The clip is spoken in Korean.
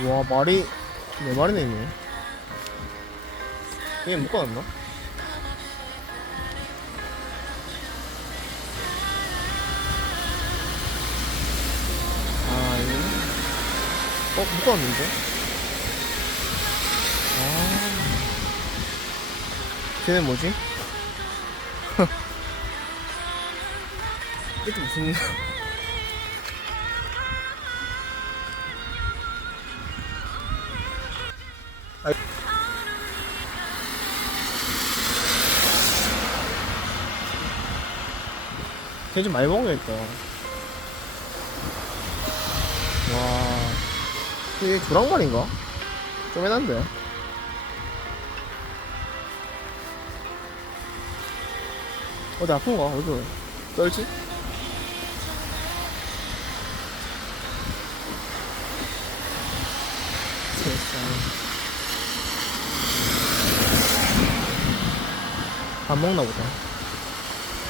와 말이 네 마리네 있네 얘 묶어놨나? 아 이거 어 묶어놨는데? 아 쟤네 뭐지? 이게 무슨 걔좀 많이 먹어야겠다. 와, 이게 조랑말인가? 좀 애난데. 어디 아픈가? 왜 그래? 떨지? 세상에. 밥 먹나 보다.